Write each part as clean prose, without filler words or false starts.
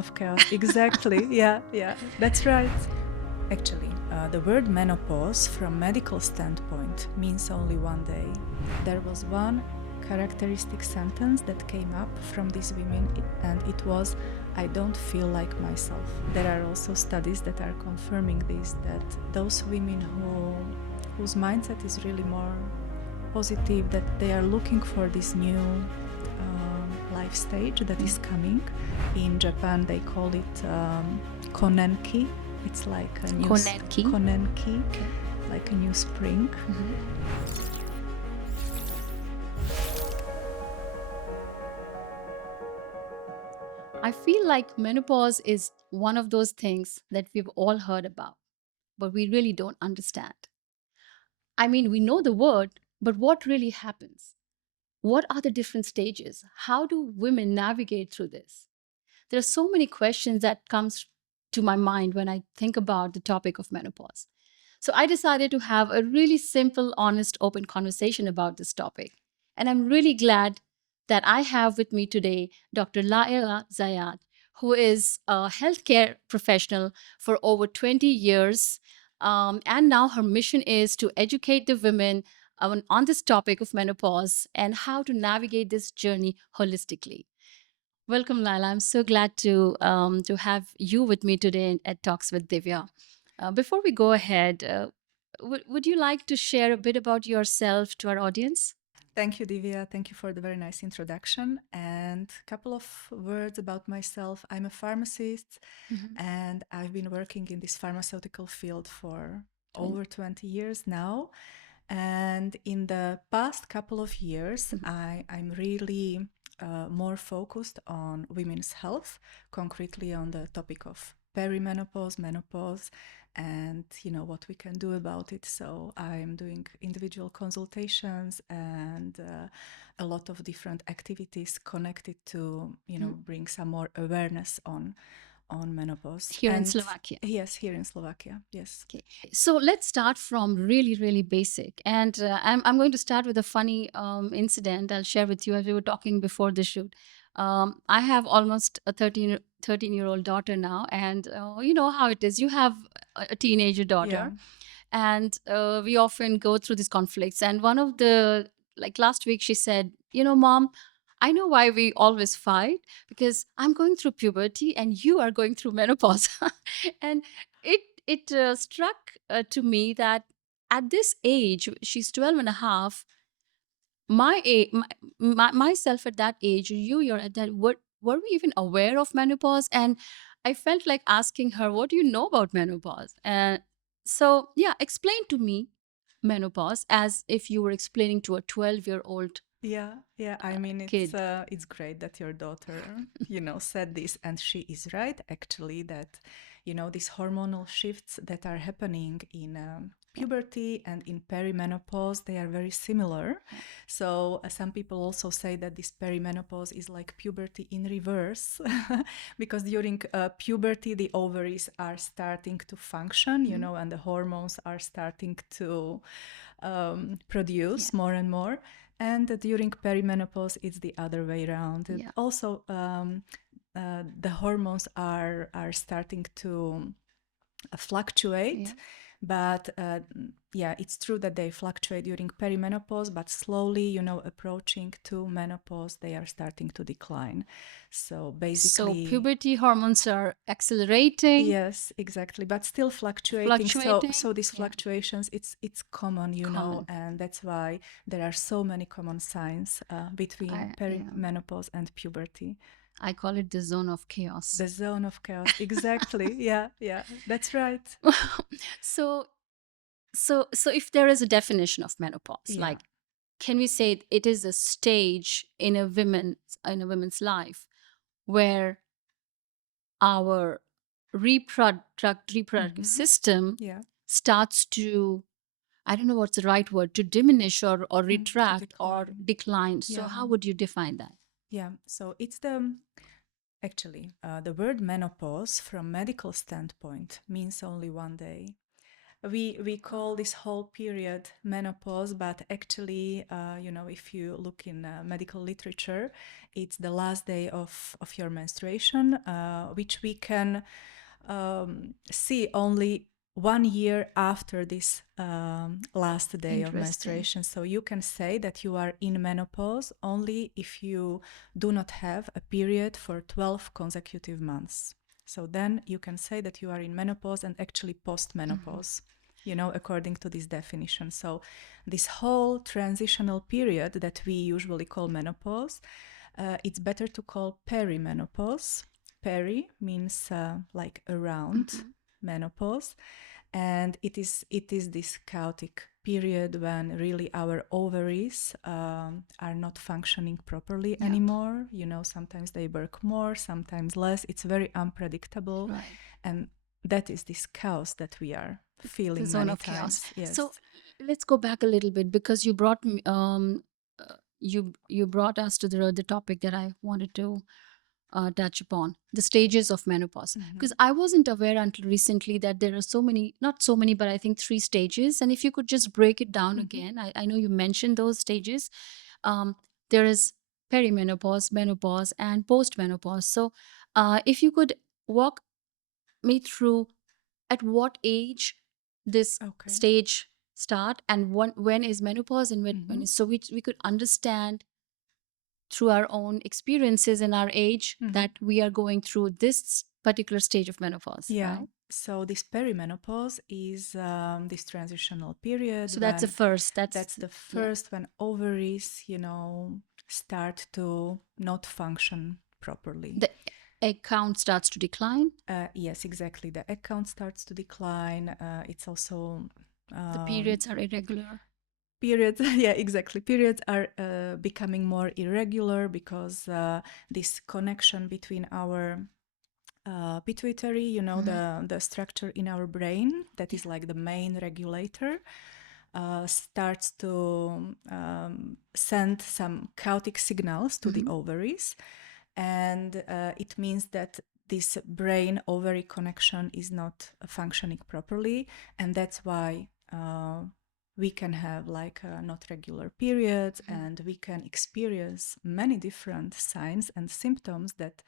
of chaos. Exactly. Yeah, yeah, that's right. Actually, the word menopause from medical standpoint means only one day. There was one characteristic sentence that came up from these women, and it was, I don't feel like myself. There are also studies that are confirming this, that those women whose mindset is really more positive, that they are looking for this new life stage that is coming. In Japan, they call it konenki. It's like a new konenki, like a new spring. I feel like menopause is one of those things that we've all heard about, but we really don't understand. I mean, we know the word, but what really happens? What are the different stages? How do women navigate through this? There are so many questions that comes to my mind when I think about the topic of menopause. So I decided to have a really simple, honest, open conversation about this topic. And I'm really glad that I have with me today Dr. Leila Zajac, who is a healthcare professional for over 20 years. And now her mission is to educate the women on this topic of menopause and how to navigate this journey holistically. Welcome, Lila. I'm so glad to have you with me today at Talks with Divya. Before we go ahead, would you like to share a bit about yourself to our audience? Thank you, Divya. Thank you for the very nice introduction. And a couple of words about myself. I'm a pharmacist, Mhm. and I've been working in this pharmaceutical field for 20. over 20 years now. And in the past couple of years, Mhm. I'm really more focused on women's health, concretely on the topic of perimenopause, menopause, and what we can do about it. So I'm doing individual consultations and a lot of different activities connected to Mhm. bring some more awareness on menopause. Here in And Slovakia. yes, here in Slovakia, yes. Okay. So let's start from really, really basic. And I'm going to start with a funny incident I'll share with you as we were talking before the shoot. I have almost a 13-year-old daughter now. And you know how it is. You have a teenager Yeah. daughter. And we often go through these conflicts. And one of the, like last week, she said, you know, Mom, I know why we always fight because I'm going through puberty and you are going through menopause. And it struck to me that at this age, she's 12 and a half, my age, myself at that age, you're at that, were we even aware of menopause? And I felt like asking her, what do you know about menopause? And so, yeah, explain to me menopause as if you were explaining to a 12-year-old Yeah, yeah. I mean, kid. it's great that your daughter, said this, and she is right actually that, these hormonal shifts that are happening in Yeah, puberty and in perimenopause, they are very similar. yeah, So some people also say that this perimenopause is like puberty in reverse, because during puberty the ovaries are starting to function, mhm, and the hormones are starting to yeah, produce more and more. And during perimenopause, it's the other way around. yeah, Also, the hormones are starting to yeah. fluctuate, but yeah, it's true that they fluctuate during perimenopause, but slowly, approaching to menopause, they are starting to decline. So So basically, puberty hormones are accelerating, yes, exactly, but still fluctuating. So fluctuating. so these Yeah, fluctuations, it's common, common. and that's why there are so many common signs between Yeah. perimenopause and puberty. I call it the zone of chaos. The zone of chaos, exactly. Yeah, yeah, that's right. so so if there is a definition of menopause, Yeah. like can we say it is a stage in a woman's life where our reproductive Mm-hmm. system Yeah. starts to, I don't know what's the right word, to diminish or To retract or decline. decline. So Yeah. how would you define that? Yeah. So it's the word menopause from medical standpoint means only one day. we call this whole period menopause, but actually, if you look in medical literature, it's the last day of your menstruation, which we can see only 1 year after this last day of Interesting. menstruation. So you can say that you are in menopause only if you do not have a period for 12 consecutive months. So then you can say that you are in menopause and actually postmenopause, according to this definition. So this whole transitional period that we usually call menopause, it's better to call perimenopause. Peri means like around menopause, and it is this chaotic period when really our ovaries are not functioning properly anymore. Sometimes they work more, sometimes less. It's very unpredictable, Right. and that is this chaos that we are feeling The zone many of chaos. times. Yes. So let's go back a little bit, because you brought you brought us to the topic that I wanted to touch upon, the stages of menopause. Because I wasn't aware until recently that there are so many, not so many, but I think 3 stages. And if you could just break it down again, I know you mentioned those stages. There is perimenopause, menopause, and postmenopause. So if you could walk me through at what age this Okay. stage start, and when is menopause, and when is, so we could understand through our own experiences and our age that we are going through this particular stage of menopause. Yeah. Right? So this perimenopause is this transitional period. So that's the when first. That's the first when ovaries, start to not function properly. The egg count starts to decline. Yes, exactly. The egg count starts to decline. It's also The periods are irregular. periods. Yeah, exactly. Periods are becoming more irregular because this connection between our pituitary, the structure in our brain that is like the main regulator, starts to send some chaotic signals to the ovaries. And it means that this brain ovary connection is not functioning properly. And that's why we can have like not regular periods, and we can experience many different signs and symptoms that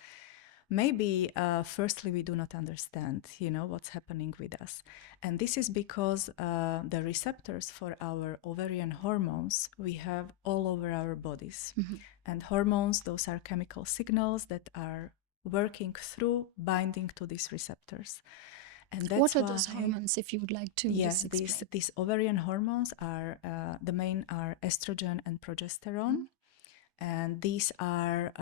maybe firstly we do not understand what's happening with us. And this is because the receptors for our ovarian hormones we have all over our bodies. And hormones, those are chemical signals that are working through binding to these receptors. And that's What are why, those hormones, if you would like to yes, just explain? these ovarian hormones are the main are estrogen and progesterone. And these are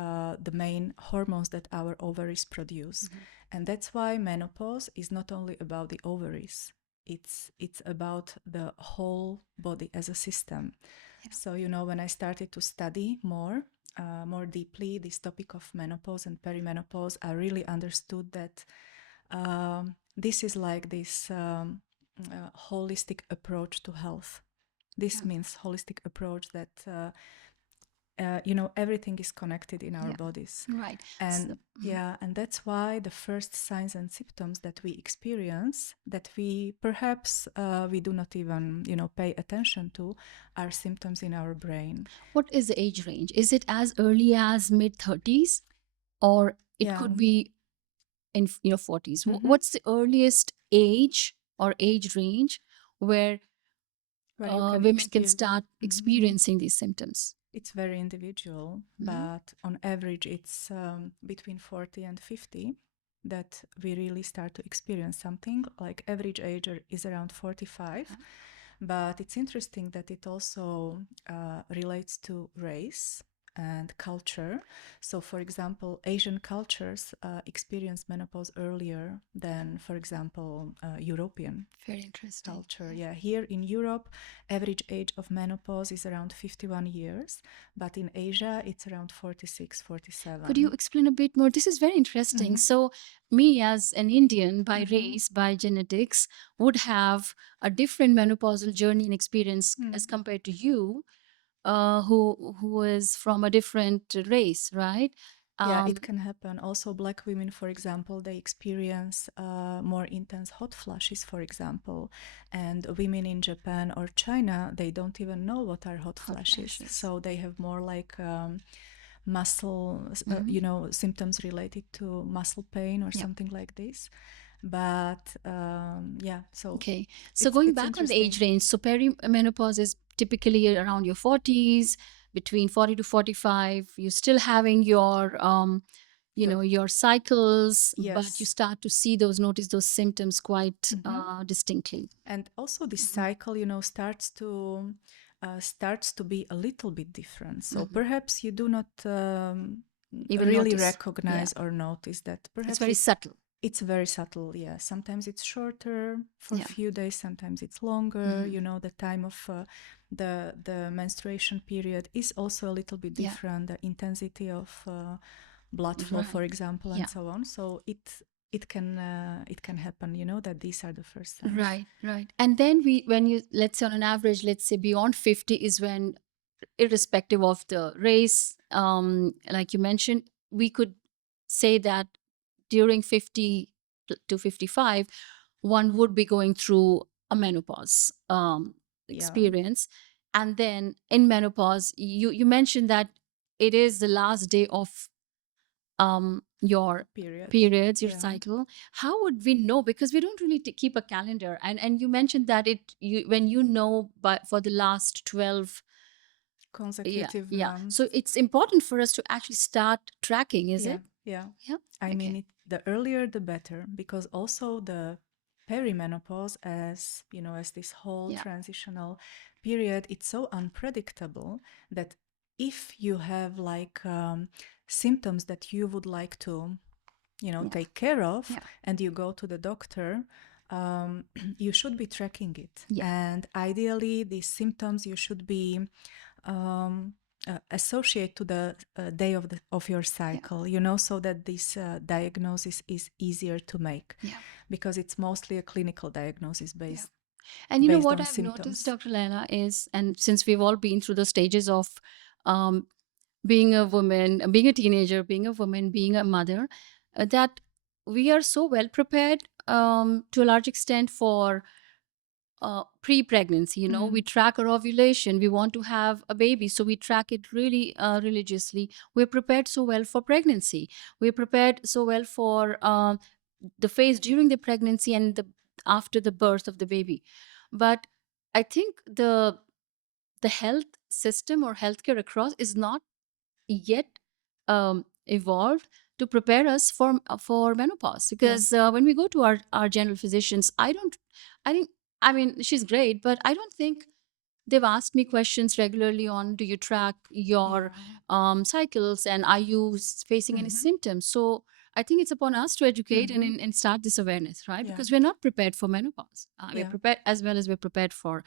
the main hormones that our ovaries produce. And that's why menopause is not only about the ovaries, it's about the whole body as a system. So when I started to study more deeply this topic of menopause and perimenopause, I really understood that this is like this holistic approach to health. This means holistic approach that everything is connected in our bodies. Right. And and that's why the first signs and symptoms that we experience, that we perhaps we do not even pay attention to, are symptoms in our brain. What is the age range? Is it as early as mid-30s, or it could be in 40s? What's the earliest age or age range where women can start experiencing these symptoms? It's very individual, but on average it's between 40 and 50 that we really start to experience something. Like average age is around 45. But it's interesting that it also relates to race and culture. So, for example, Asian cultures experience menopause earlier than, for example, European Very interesting. culture. Yeah, here in Europe, average age of menopause is around 51 years, but in Asia, it's around 46, 47. Could you explain a bit more? This is very interesting. So, me as an Indian by race, by genetics, would have a different menopausal journey and experience as compared to you, who is from a different race, right? Yeah, it can happen. Also, Black women, for example, they experience more intense hot flashes, for example. And women in Japan or China, they don't even know what are hot flashes. So they have more like muscle, symptoms related to muscle pain or something like this. But yeah, so okay. So going back on the age range, so perimenopause is typically around your 40s, between 40 to 45. You're still having your your cycles, but you start to notice those symptoms quite distinctly. And also this cycle, starts to be a little bit different. So perhaps you do not Even really notice. recognize or notice that. Perhaps It's very subtle. It's very subtle, yeah. Sometimes it's shorter for a few days, sometimes it's longer. The time of the menstruation period is also a little bit different. The intensity of blood flow, for example, and so on. So it can happen, that these are the first signs. Right. And then when you, let's say on an average, let's say beyond 50 is when, irrespective of the race, like you mentioned, we could say that during 50 to 55, one would be going through a menopause experience. And then in menopause, you mentioned that it is the last day of your periods, your cycle. How would we know? Because we don't really keep a calendar. And you mentioned that when you know, but for the last 12 consecutive months. So it's important for us to actually start tracking, is it? Yeah. I mean, the earlier the better, because also the perimenopause, as this whole transitional period, it's so unpredictable that if you have like symptoms that you would like to take care of, and you go to the doctor, you should be tracking it. And ideally these symptoms you should be associate to the day of your cycle, so that this diagnosis is easier to make, because it's mostly a clinical diagnosis based. And you know what I've noticed, Dr. Leila, is, and since we've all been through the stages of being a woman, being a teenager, being a woman, being a mother, that we are so well prepared to a large extent for pre-pregnancy. We track our ovulation. We want to have a baby, so we track it really religiously. We're prepared so well for pregnancy. We're prepared so well for the phase during the pregnancy and after the birth of the baby. But I think the health system or healthcare across is not yet evolved to prepare us for menopause, because when we go to our general physicians, I mean, she's great, but I don't think they've asked me questions regularly on, do you track your cycles, and are you facing any symptoms? So I think it's upon us to educate and start this awareness, right? Because we're not prepared for menopause. We're prepared as well as we're prepared for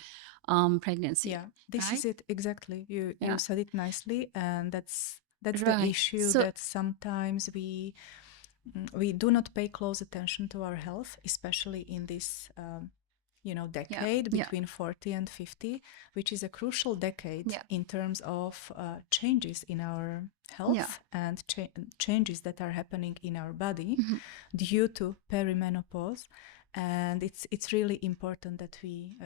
pregnancy. This is it exactly. You said it nicely, and that's Right. the issue, that sometimes we do not pay close attention to our health, especially in this decade between 40 and 50, which is a crucial decade in terms of changes in our health and changes that are happening in our body due to perimenopause. And it's really important that we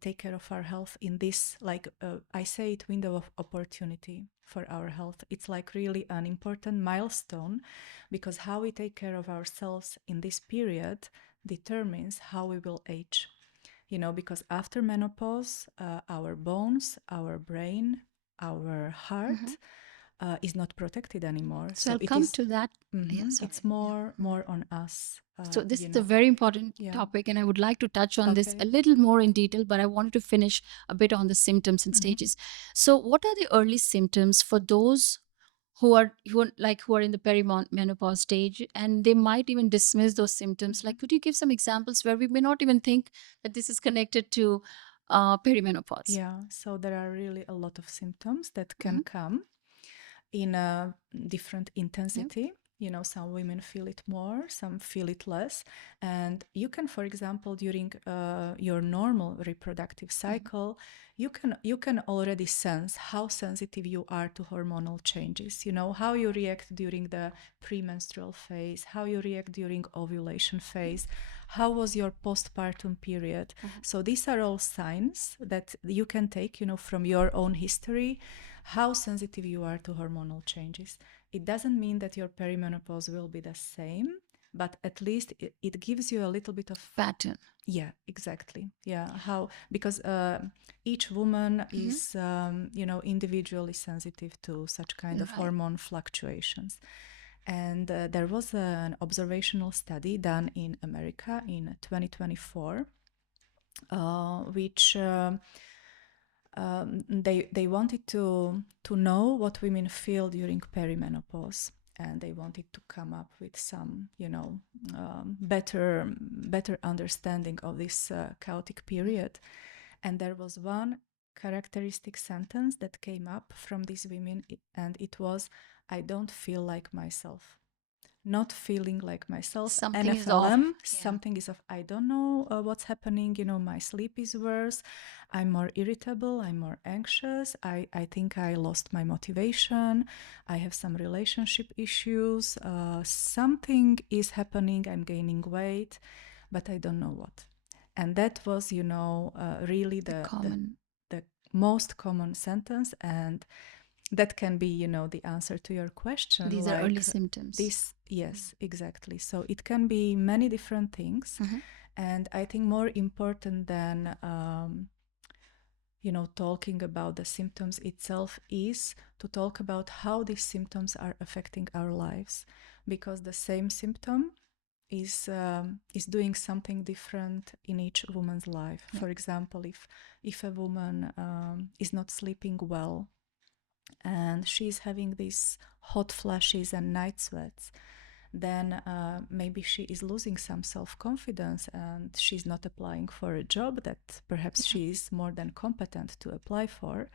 take care of our health in this, like I say it, window of opportunity for our health. It's like really an important milestone, because how we take care of ourselves in this period determines how we will age. Because after menopause, our bones, our brain, our heart is not protected anymore. So I'll come to that. It's more on us. So this is a very important topic, and I would like to touch on this a little more in detail, but I wanted to finish a bit on the symptoms and stages. So what are the early symptoms for those who are in the perimenopause stage, and they might even dismiss those symptoms? Like, could you give some examples where we may not even think that this is connected to perimenopause? Yeah, so there are really a lot of symptoms that can come in a different intensity. some women feel it more, some feel it less. And you can, for example, during your normal reproductive cycle, you can already sense how sensitive you are to hormonal changes. How you react during the premenstrual phase, how you react during ovulation phase, how was your postpartum period. So these are all signs that you can take, from your own history, how sensitive you are to hormonal changes. It doesn't mean that your perimenopause will be the same, but at least it gives you a little bit of pattern. Yeah, exactly. Yeah, because each woman is individually sensitive to such kind of hormone fluctuations. And there was an observational study done in America in 2024, which they wanted to know what women feel during perimenopause, and they wanted to come up with some better understanding of this chaotic period. And there was one characteristic sentence that came up from these women, and it was, "I don't feel like myself." Not feeling like myself. Something NFLM, is off. something is off. I don't know what's happening. My sleep is worse. I'm more irritable. I'm more anxious. I think I lost my motivation. I have some relationship issues. Something is happening. I'm gaining weight, but I don't know what. And that was, really the most common sentence. And that can be, the answer to your question. These are early symptoms. Yes, exactly. So it can be many different things. And I think more important than, talking about the symptoms itself is to talk about how these symptoms are affecting our lives. Because the same symptom is doing something different in each woman's life. For example, if a woman is not sleeping well, and she's having these hot flashes and night sweats, then maybe she is losing some self-confidence and she's not applying for a job that perhaps she is more than competent to apply for.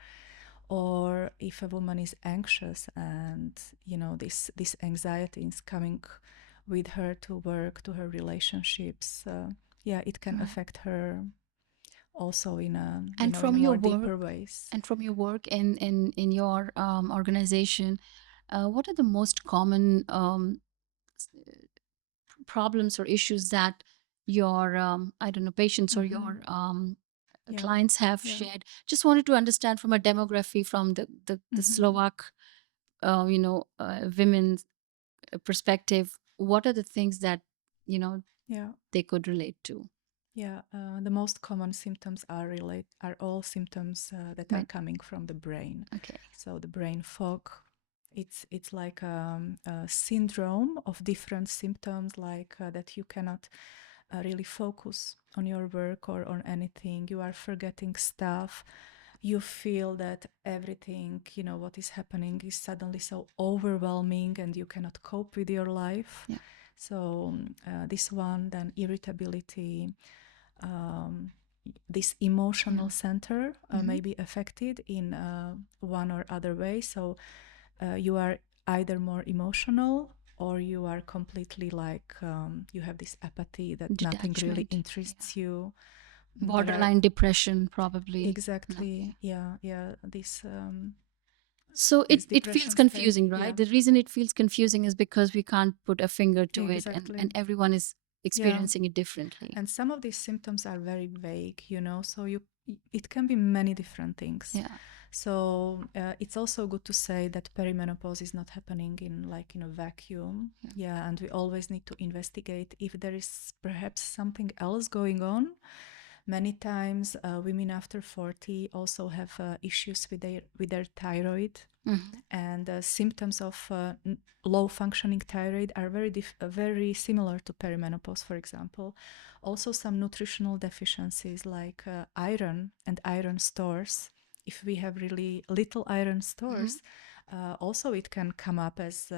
Or if a woman is anxious and this anxiety is coming with her to work, to her relationships, it can affect her also in more deeper ways. And from your work in your organization, what are the most common problems or issues that your patients or your clients have shared? Just wanted to understand from a demography, from the Slovak women's perspective, what are the things that they could relate to? The most common symptoms are all symptoms that are coming from the brain. Okay. So the brain fog, it's like a syndrome of different symptoms, like that you cannot really focus on your work or on anything. You are forgetting stuff. You feel that everything, what is happening is suddenly so overwhelming and you cannot cope with your life. So this one, then irritability, this emotional center may be affected in one or other way. So you are either more emotional, or you are completely like you have this apathy that nothing really interests you. Borderline depression, probably. Exactly. Yeah. This so it feels confusing, right? The reason it feels confusing is because we can't put a finger to it, and everyone is experiencing it differently. And some of these symptoms are very vague, so it can be many different things. So it's also good to say that perimenopause is not happening in a vacuum. And we always need to investigate if there is perhaps something else going on. Many times women after 40 also have issues with their thyroid. And symptoms of low functioning thyroid are very similar to perimenopause, for example. Also some nutritional deficiencies like iron and iron stores. If we have really little iron stores, also it can come up as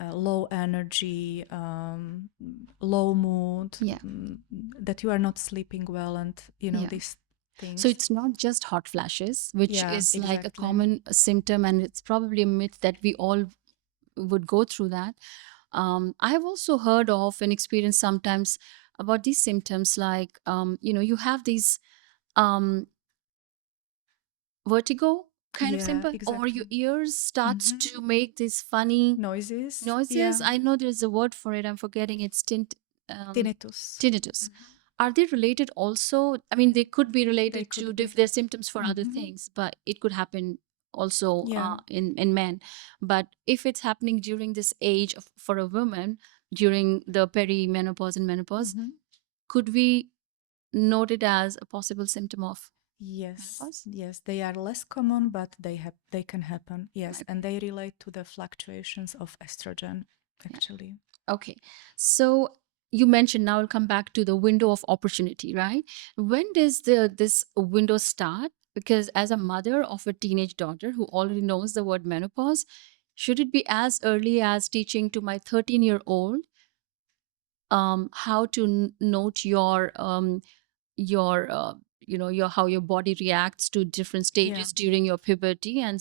low energy, low mood, that you are not sleeping well, and these things. So it's not just hot flashes, which is like a common symptom, and it's probably a myth that we all would go through that. I have also heard of and experienced sometimes about these symptoms, like you have these um, vertigo kind of Yeah, symptom, or your exactly. ears starts Mhm. to make these funny Noises. noises. Yeah. I know there's a word for it. I'm forgetting. It's Tinnitus. tinnitus. Mhm. Are they related also? I mean, they could be They related could to be. their symptoms for other Mhm. things, but it could happen also Yeah. in men. But if it's happening during this age for a woman during the perimenopause and menopause, Mhm. could we note it as a possible symptom of Yes, menopause? yes, they are less common, but they can happen. Yes, Right. and they relate to the fluctuations of estrogen, Yeah. actually. Okay. So you mentioned, now I'll come back to the window of opportunity, right? When does this window start? Because as a mother of a teenage daughter who already knows the word menopause, should it be as early as teaching to my 13-year-old how to note your your how your body reacts to different Yeah. stages during your puberty, and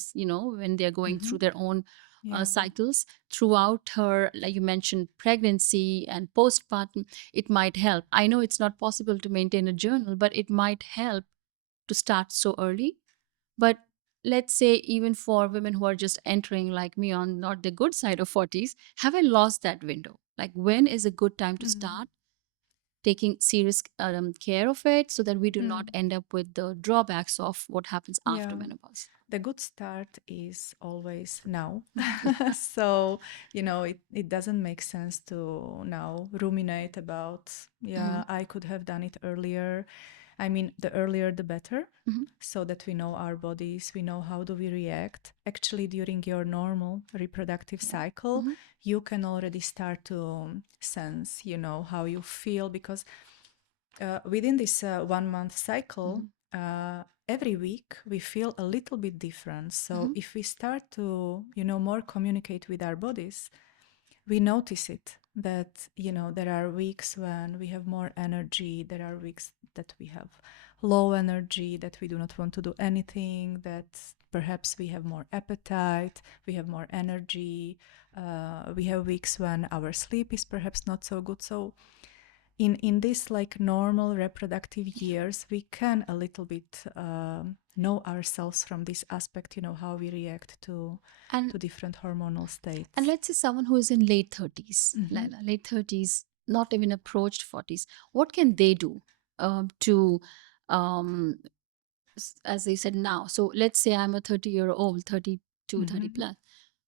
when they're going through Mm-hmm. their own Yeah. cycles throughout her, like you mentioned, pregnancy and postpartum? It might help. I know it's not possible to maintain a journal, but it might help to start so early. But let's say even for women who are just entering, like me, on not the good side of 40s, have I lost that window? Like, when is a good time to Mm. start taking serious care of it, so that we do not Mm. end up with the drawbacks of what happens after Yeah. menopause? The good start is always now. So, it doesn't make sense to now ruminate about, Mhm. yeah, I could have done it earlier. I mean, the earlier the better, Mhm. so that we know our bodies, we know how do we react. Actually, during your normal reproductive Yeah. cycle, Mhm. you can already start to sense, how you feel, because within this 1 month cycle, Mhm. every week we feel a little bit different. So Mhm. if we start to, more communicate with our bodies, we notice it, that there are weeks when we have more energy, there are weeks that we have low energy, that we do not want to do anything, that perhaps we have more appetite, we have more energy, we have weeks when our sleep is perhaps not so good. So in this like normal reproductive years, we can a little bit know ourselves from this aspect, how we react And to different hormonal and states. let's say someone who is in late 30s, Hmm. Laila, late 30s, not even approached 40s, what can they do to um, as they said now? So let's say I'm a 30-year-old, 32, 30 Hmm. plus.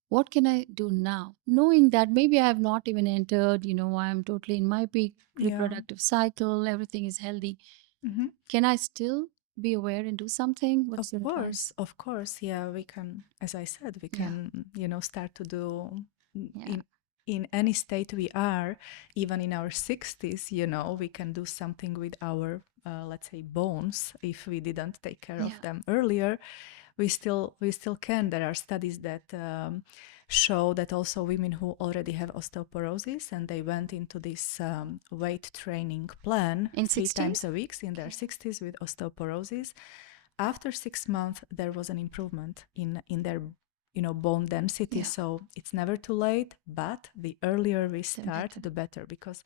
What can I do now, knowing that maybe I have not even entered, I'm totally in my peak Yeah. reproductive cycle, everything is healthy? Hmm. Can I still be aware and do something? Of What's your advice? course, of course. Yeah, we can, as I said, we Yeah, can, start to do yeah, in any state we are, even in our 60s, we can do something with our, let's say, bones. If we didn't take care of yeah. them earlier, we still can. There are studies that show that also women who already have osteoporosis and they went into this weight training plan In 3 times 60s? a week in their Okay. 60s with osteoporosis, after 6 months there was an improvement in their bone density. Yeah, So it's never too late, but the earlier we the start, better. the better, because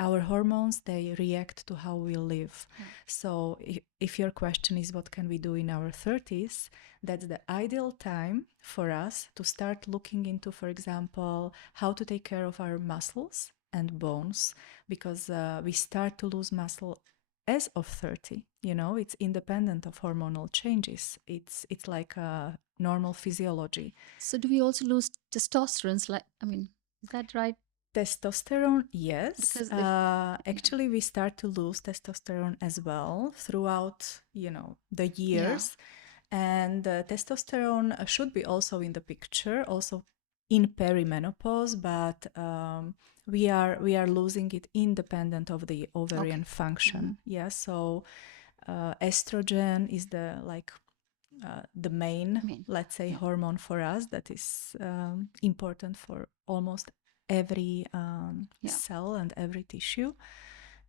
our hormones, they react to how we live. Right. So if your question is what can we do in our 30s, that's the ideal time for us to start looking into, for example, how to take care of our muscles and bones, because we start to lose muscle as of 30. It's independent of hormonal changes. It's like a normal physiology. So do we also lose testosterone? Like, I mean, is that right? Testosterone, yes. Because if yeah, Actually, we start to lose testosterone as well throughout, the yeah, years. And testosterone should be also in the picture, also in perimenopause, but we are losing it independent of the okay. ovarian Hmm. function. Yeah, so estrogen is the main, I mean, let's say, yeah, hormone for us, that is important for almost every yeah. cell and every tissue.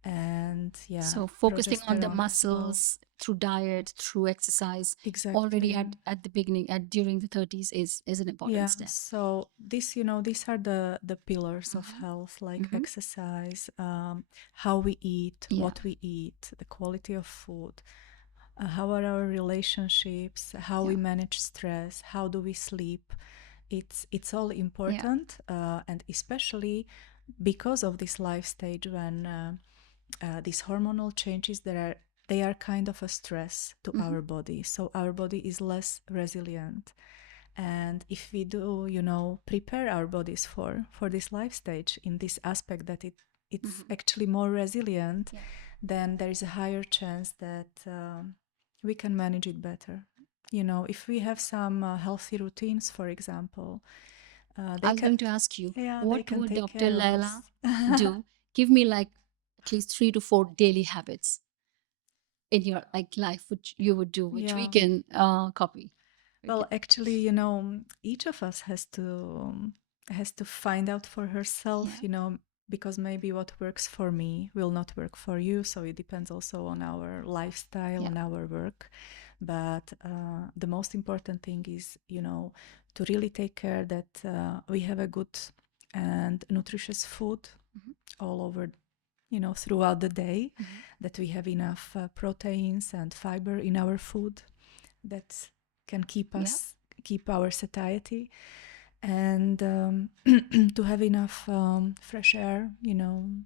And yeah, So focusing on the progesterone as well. muscles through diet, through exercise, already Exactly. at the beginning, at during the 30s is an important Yeah, step. so this, these are the pillars of health, like Mhm. exercise, how we eat, Yeah. what we eat, the quality of food, how are our relationships, how we Yeah. manage stress, how do we sleep. It's all important, and especially because of this life stage when these hormonal changes they are kind of a stress to our body, so our body is less resilient. And if we do, prepare our bodies for this life stage in this aspect that it's actually more resilient, then there is a higher chance that we can manage it better. If we have some healthy routines, for example, I they was can, going to ask you, yeah, they what can would take Dr. care of Leila us. do? Give me like at least 3 to 4 daily habits in your like life which you would do, which we Yeah. can copy. Well, actually, each of us has to find out for herself, because maybe what works for me will not work for you. So it depends also on our lifestyle, Yeah. on our work. But the most important thing is, to really take care that we have a good and nutritious food all over, throughout the day, that we have enough proteins and fiber in our food that can keep our satiety, and to have enough fresh air,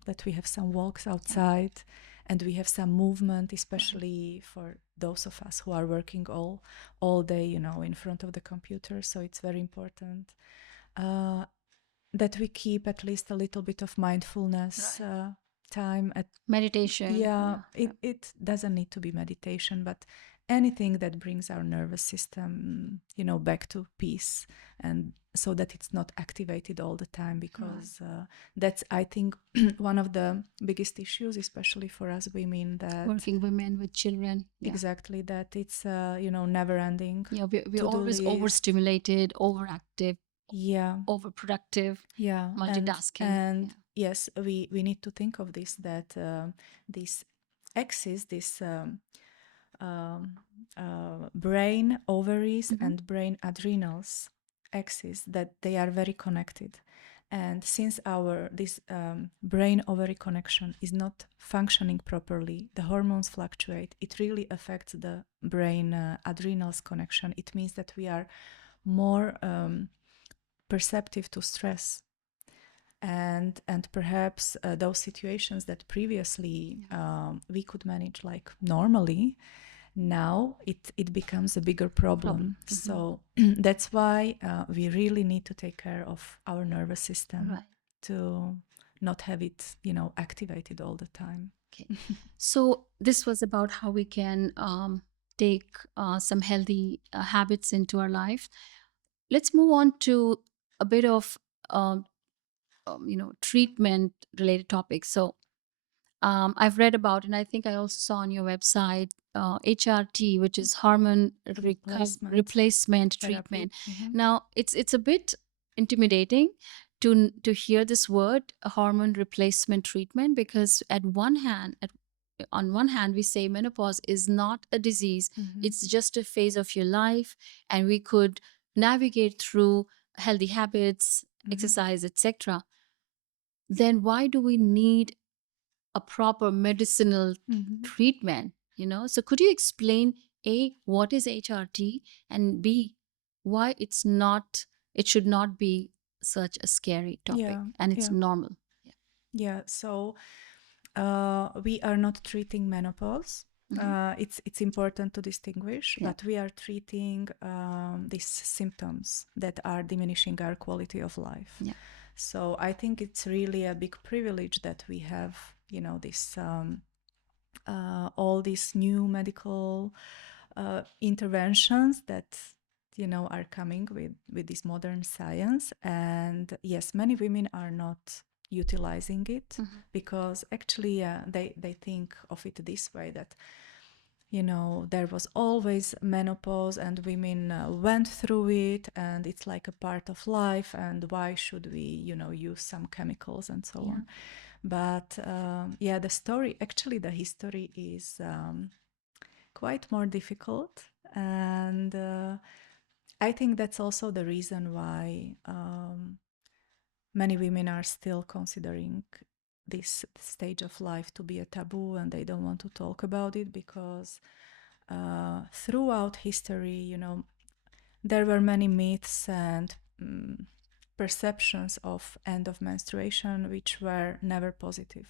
that we have some walks outside and we have some movement, especially for those of us who are working all day, in front of the computer. So it's very important that we keep at least a little bit of mindfulness time at Meditation. yeah, it doesn't need to be meditation, but anything that brings our nervous system, back to peace, and so that it's not activated all the time, because that's, I think, one of the biggest issues, especially for us women, that Working women with children. Yeah. exactly, that it's never ending. Yeah, we're to-do always list. overstimulated, overactive, Yeah, overproductive, yeah, multitasking. and yes, we need to think of this, that this axis, this brain ovaries and brain adrenals axis, that they are very connected. And since our this brain ovary connection is not functioning properly, the hormones fluctuate, it really affects the brain adrenals connection. It means that we are more perceptive to stress, and perhaps those situations that previously we could manage like normally, now it becomes a bigger problem. So that's why we really need to take care of our nervous system, to not have it activated all the time. Okay. So this was about how we can take some healthy habits into our life. Let's move on to a bit of treatment related topics. So I've read about, and I think I also saw on your website, HRT, which is hormone replacement treatment. Now, it's a bit intimidating to hear this word, hormone replacement treatment, because on one hand, we say menopause is not a disease; it's just a phase of your life, and we could navigate through healthy habits, exercise, etc. Then why do we need a proper medicinal treatment? So could you explain, A, what is HRT, and B, why it should not be such a scary topic, and it's normal? Yeah, so we are not treating menopause. It's important to distinguish, but we are treating these symptoms that are diminishing our quality of life. So I think it's really a big privilege that we have, this all these new medical interventions that are coming with this modern science. And yes, many women are not utilizing it, because actually they think of it this way, that there was always menopause and women went through it, and it's like a part of life, and why should we use some chemicals and so on. But yeah, the history is quite more difficult. And I think that's also the reason why many women are still considering this stage of life to be a taboo, and they don't want to talk about it, because throughout history, there were many myths and perceptions of end of menstruation which were never positive.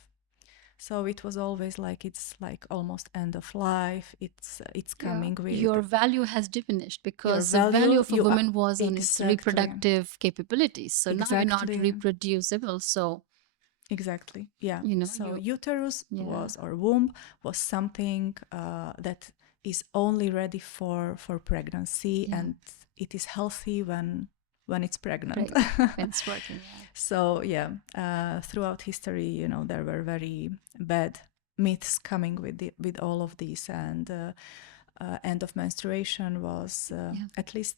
So it was always like it's like almost end of life. It's coming with Your value has diminished your because the value of a You woman was on its exactly. reproductive capabilities. So now you're not Exactly. reproducible. So Exactly. Yeah. So you uterus yeah. was, or womb was something that is only ready for pregnancy, Yeah. and it is healthy when it's pregnant. When it's working. Yeah. So yeah, throughout history, there were very bad myths coming with all of these, and end of menstruation was at least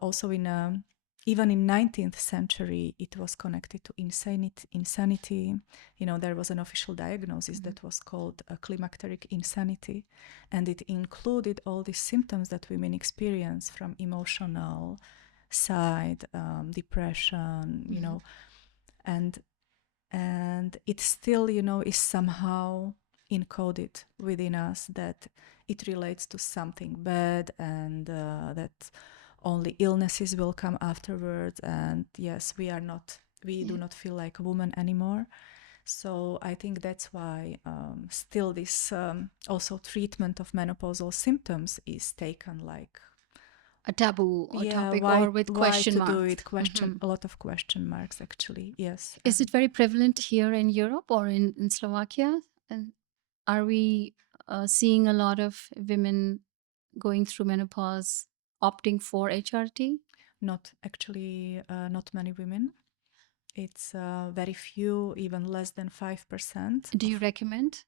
also in even in 19th century, it was connected to insanity. There was an official diagnosis that was called climacteric insanity, and it included all these symptoms that women experience from emotional side, depression, and it still, is somehow encoded within us that it relates to something bad, and that only illnesses will come afterwards. And yes, we do not feel like a woman anymore. So I think that's why still this also treatment of menopausal symptoms is taken like a taboo or topic, why, or with question to do marks. it, a lot of question marks, actually. Yes. Is it very prevalent here in Europe or in Slovakia? And are we seeing a lot of women going through menopause opting for HRT? Not actually, not many women. It's very few, even less than 5%. Do you recommend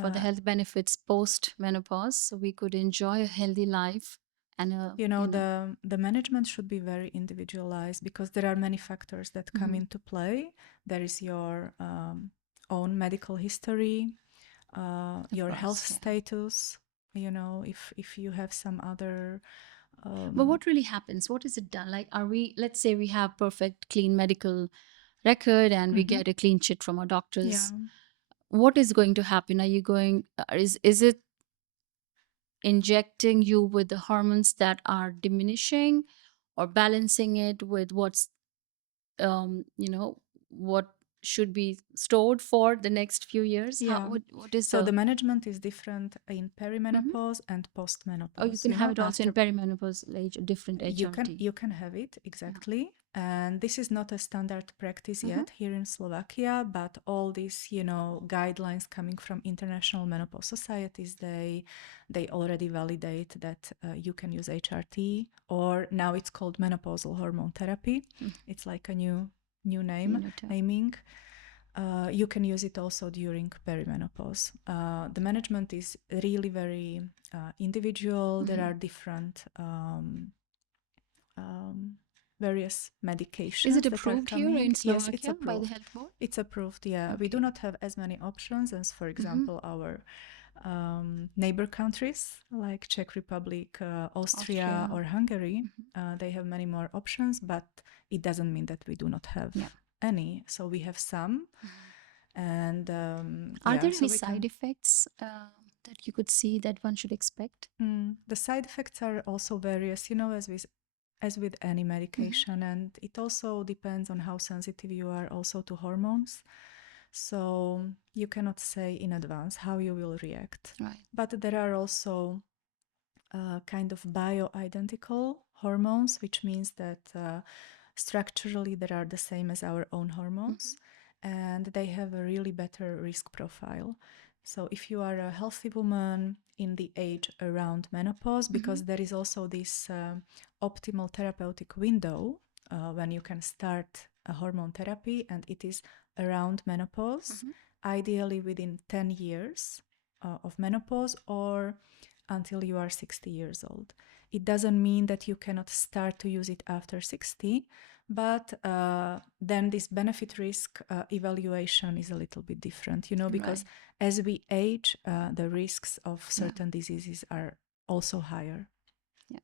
for the health benefits post menopause, so we could enjoy a healthy life and the management should be very individualized, because there are many factors that come into play. There is your own medical history, your health status, if you have some other but what really happens? What is it done? Like, let's say we have perfect clean medical record and we get a clean chit from our doctors. What is going to happen? Are you going, is it injecting you with the hormones that are diminishing, or balancing it with what's what should be stored for the next few years? What is so the management is different in perimenopause and postmenopause. Oh, you can have it also in perimenopause age, a different HRT. You can have it, exactly. And this is not a standard practice yet here in Slovakia, but all these, guidelines coming from international menopause societies, they already validate that you can use HRT, or now it's called menopausal hormone therapy. It's like a new naming. You can use it also during perimenopause. The management is really very individual. There are different various medications. Is it approved here in Slovakia? Yes, it's approved by the health board? It's approved. Yeah, we do not have as many options as, for example, our neighbor countries like Czech Republic, Austria, or Hungary. They have many more options, but it doesn't mean that we do not have any. So we have some. And are there any side effects that you could see that one should expect? The side effects are also various, as with any medication, and it also depends on how sensitive you are also to hormones. So you cannot say in advance how you will react. Right. But there are also kind of bioidentical hormones, which means that structurally they are the same as our own hormones, and they have a really better risk profile. So if you are a healthy woman in the age around menopause, because there is also this optimal therapeutic window when you can start a hormone therapy, and it is around menopause, ideally within 10 years of menopause, or until you are 60 years old. It doesn't mean that you cannot start to use it after 60, But then this benefit risk evaluation is a little bit different, because Right. as we age, the risks of Yeah. certain diseases are also higher. Yeah.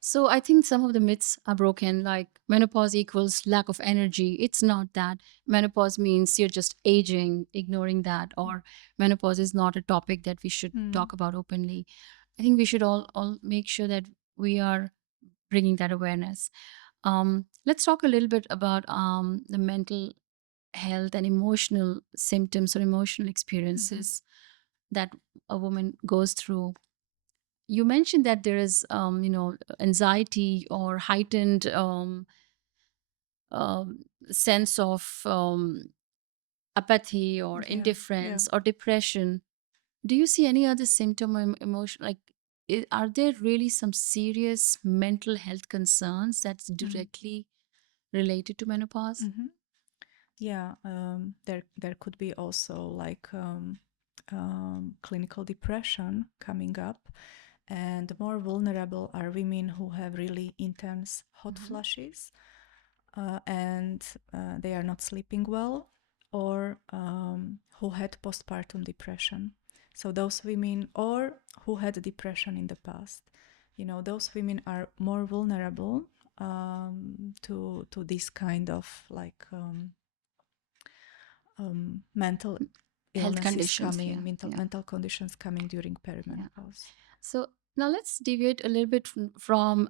So I think some of the myths are broken, like menopause equals lack of energy. It's not that. Menopause means you're just aging, ignoring that, or menopause is not a topic that we should Mm. talk about openly. I think we should all make sure that we are bringing that awareness. Let's talk a little bit about the mental health and emotional symptoms or emotional experiences that a woman goes through. You mentioned that there is anxiety or heightened um, sense of apathy or Yeah, yeah. indifference or depression. Do you see any other symptom or emotion, like are there really some serious mental health concerns that's directly related to menopause? Mm-hmm. Yeah, there could be also like clinical depression coming up, and more vulnerable are women who have really intense hot Mhm. flushes, and they are not sleeping well, or who had postpartum depression. So those women, or who had depression in the past, those women are more vulnerable to this kind of like mental Health illnesses conditions, coming, yeah, yeah, mental conditions coming during yeah. perimenopause. So now let's deviate a little bit from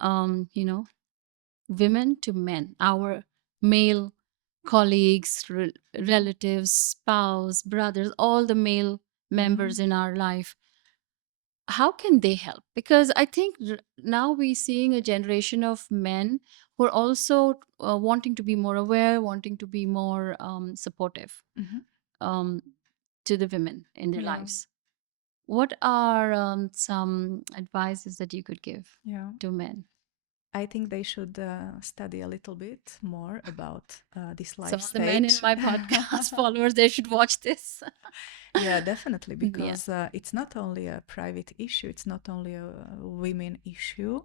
women to men, our male colleagues, relatives, spouse, brothers, all the male members in our life. How can they help? Because I think now we're seeing a generation of men who are also wanting to be more aware, wanting to be more supportive Mm-hmm. um, to the women in their Yeah, lives. What are some advices that you could give yeah. to men? I think they should study a little bit more about this So life all the men in stage. my podcast followers, they should watch this. Yeah, definitely, Yeah. because it's not only a private issue, it's not only a women issue,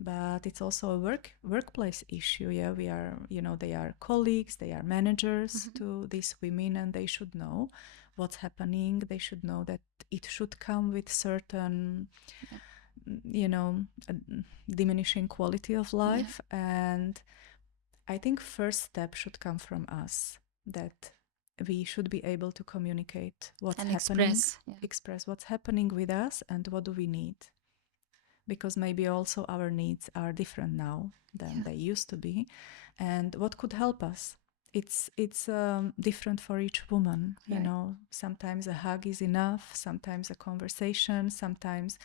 but it's also a workplace issue. Yeah, we are, they are colleagues, they are managers Mhm. to these women, and they should know what's happening. They should know that it should come with certain, Yeah. diminishing quality of Yeah. life. And I think first step should come from us, that we should be able to communicate what's And happening, express. Yeah. express what's happening with us and what do we need. Because maybe also our needs are different now than Yeah. they used to be. And what could help us? It's different for each woman. Right. Sometimes a hug is enough, sometimes a conversation, sometimes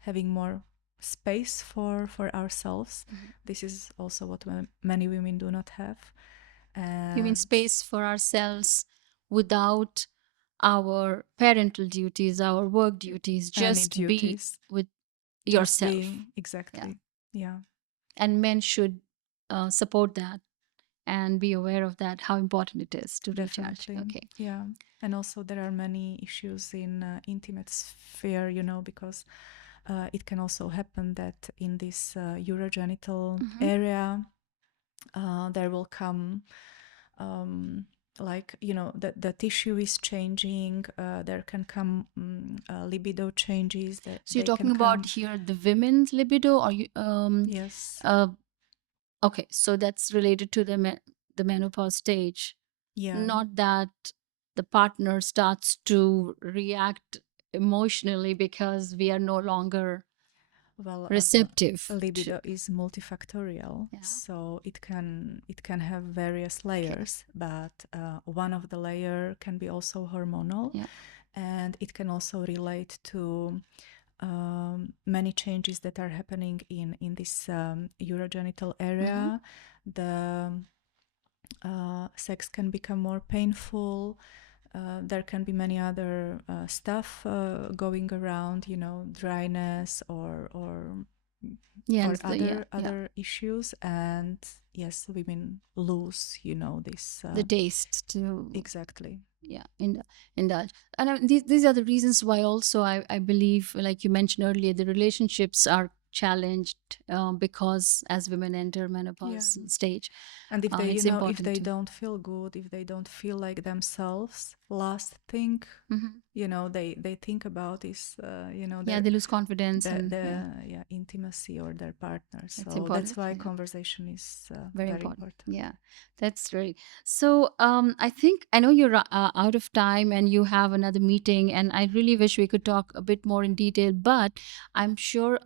having more space for ourselves. Mhm. This is also what many women do not have. You mean And space for ourselves without our parental duties, our work duties, any just be duties, with just yourself. being, Yeah. exactly. Yeah, And men should support that and be aware of that, how important it is to recharge. definitely. Okay. Yeah. And also there are many issues in intimate sphere, because it can also happen that in this urogenital Hmm. area there will come um, like the tissue is changing, there can come libido changes, that So you're they can talking about come. here the women's libido, or you Yes. uh, okay, so that's related to the menopause stage. Yeah. Not that the partner starts to react emotionally because we are no longer Well, receptive to. libido is multifactorial, Yeah. so it can have various Okay. layers, but one of the layer can be also hormonal, Yeah. and it can also relate to many changes that are happening in this urogenital Hmm. area. The sex can become more painful. There can be many other stuff going around, dryness Yeah. or And yeah. Yeah. other issues. And yes, women lose, this The taste to, exactly. yeah, indulge. And these are the reasons why also I believe, like you mentioned earlier, the relationships are challenged because as women enter Yeah. menopause stage, And if they, it's if important they to. don't feel good, if they don't feel like themselves, last thing, Mhm. they think about is, Yeah, their they lose confidence and intimacy or their partner. it's So important. that's why Yeah. conversation is Very very important. important. Yeah, that's right. So I think I know you're out of time and you have another meeting, and I really wish we could talk a bit more in detail. But I'm sure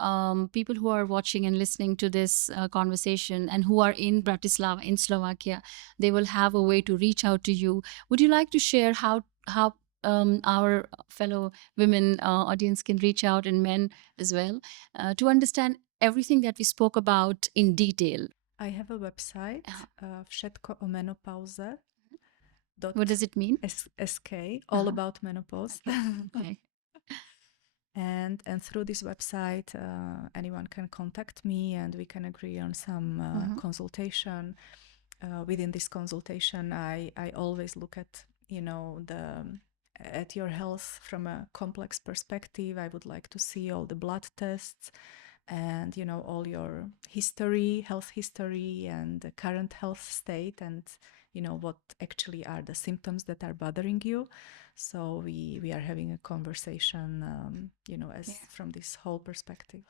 people who are watching and listening to this conversation and who are in Bratislava, in Slovakia, they will have a way to reach out to you. Would you like to share how our fellow women audience can reach out, and men as well, to understand everything that we spoke about in detail? I have a website, Všetko o menopauze. What does it mean? .sk, all about menopause. Okay. And through this website, anyone can contact me, and we can agree on some consultation. Within this consultation, I always look at at your health from a complex perspective. I would like to see all the blood tests and all your history, health history, and the current health state, and what actually are the symptoms that are bothering you. So we are having a conversation, as from this whole perspective.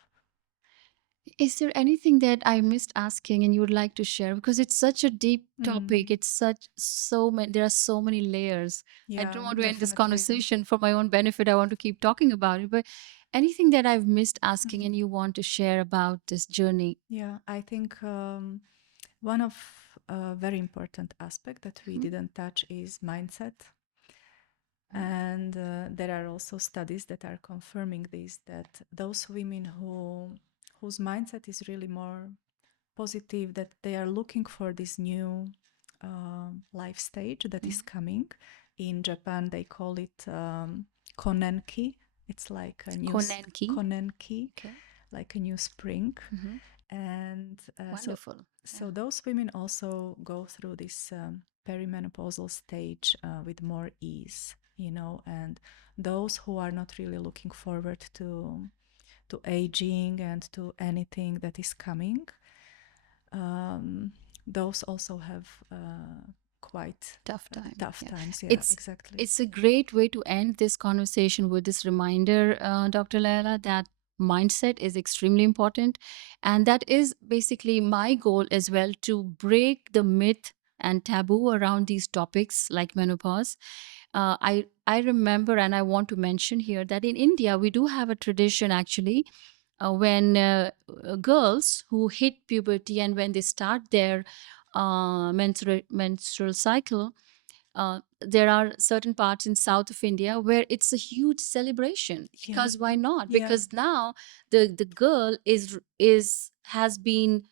Is there anything that I missed asking and you would like to share? Because it's such a deep topic. It's so many, there are so many layers. I don't want to end this conversation for my own benefit. I want to keep talking about it. But anything that I've missed asking and you want to share about this journey? Yeah, I think one of very important aspect that we didn't touch is mindset. And there are also studies that are confirming this, that those women whose mindset is really more positive, that they are looking for this new life stage that is coming. In Japan, they call it konenki. It's like a new konenki, Okay. like a new spring. And Wonderful. so those women also go through this perimenopausal stage with more ease, and those who are not really looking forward to aging and to anything that is coming, those also have quite tough time. tough times. Yeah, It's exactly. it's a great way to end this conversation with this reminder, Dr. Leila, that mindset is extremely important, and that is basically my goal as well, to break the myth and taboo around these topics like menopause. I remember, and I want to mention here, that in India we do have a tradition actually, when girls who hit puberty and when they start their menstrual cycle, there are certain parts in south of India where it's a huge celebration, because why not? Because now the girl is has been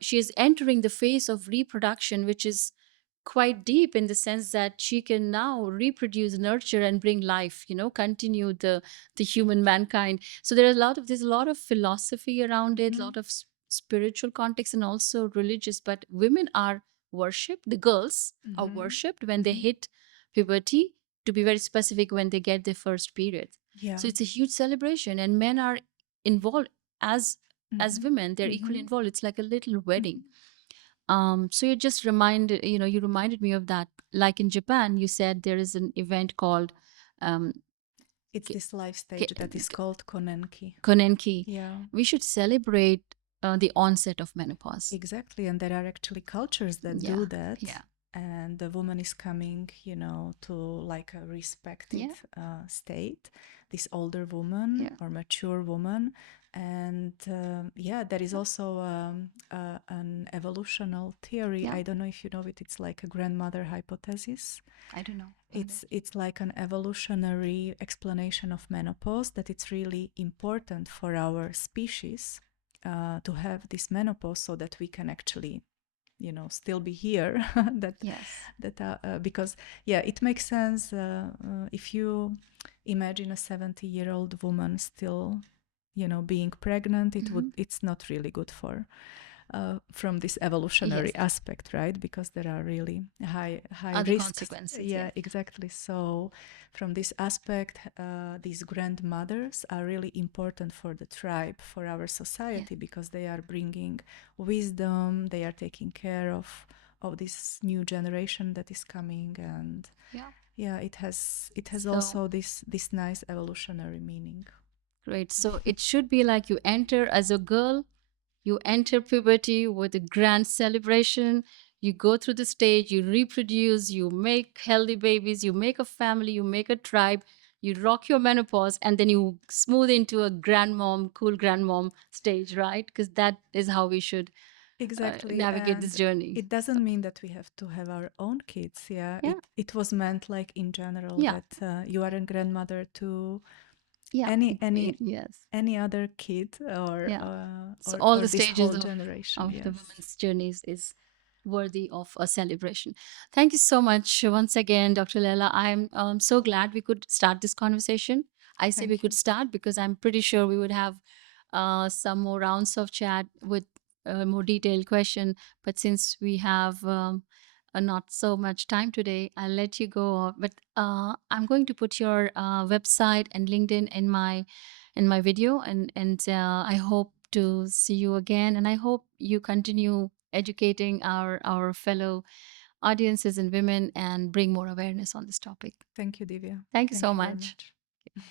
she is entering the phase of reproduction, which is quite deep in the sense that she can now reproduce, nurture, and bring life, continue the human mankind. So there's a lot of philosophy around it, a lot of spiritual context, and also religious. But women are worshipped, the girls are worshipped when they hit puberty, to be very specific, when they get their first period. So it's a huge celebration, and men are involved as women. They're equally involved. It's like a little wedding. So you reminded me of that. Like in Japan, you said there is an event called It's this life stage that is called konenki. Konenki. Yeah. We should celebrate the onset of menopause. Exactly, and there are actually cultures that do that. Yeah. And the woman is coming, to like a respected state, this older woman or mature woman. And there is also an evolutional theory. I don't know if you know it. It's like a grandmother hypothesis. I don't know. It's like an evolutionary explanation of menopause, that it's really important for our species to have this menopause, so that we can actually still be here. Because it makes sense. If you imagine a 70-year-old woman still being pregnant, it's not really good for from this evolutionary Yes. aspect, right? Because there are really high Other risks. consequences. Yeah, Yes. exactly. So from this aspect, these grandmothers are really important for the tribe, for our society, because they are bringing wisdom. They are taking care of this new generation that is coming, and Yeah. yeah, it has So also this nice evolutionary meaning. great. So it should be like you enter as a girl, you enter puberty with a grand celebration, you go through the stage, you reproduce, you make healthy babies, you make a family, you make a tribe, you rock your menopause, and then you smooth into a grandmom, cool grandmom stage, right? Because that is how we should Exactly, navigate this and journey. it doesn't mean that we have to have our own kids. Yeah, Yeah. it was meant like in general Yeah. that you are a grandmother to Yeah. Yes. any other kid or Yeah. uh, So or all or the this stages whole of generation. the Yes, women's journeys is worthy of a celebration. Thank you so much once again, Dr. Leila. I'm so glad we could start this conversation. I say we thank could you. start because I'm pretty sure we would have some more rounds of chat with a more detailed question. But since we have not so much time today, I'll let you go. But I'm going to put your website and LinkedIn in my video, and I hope to see you again, and I hope you continue educating our fellow audiences and women and bring more awareness on this topic. Thank you, Divya. Thank you Thank so you very much. much.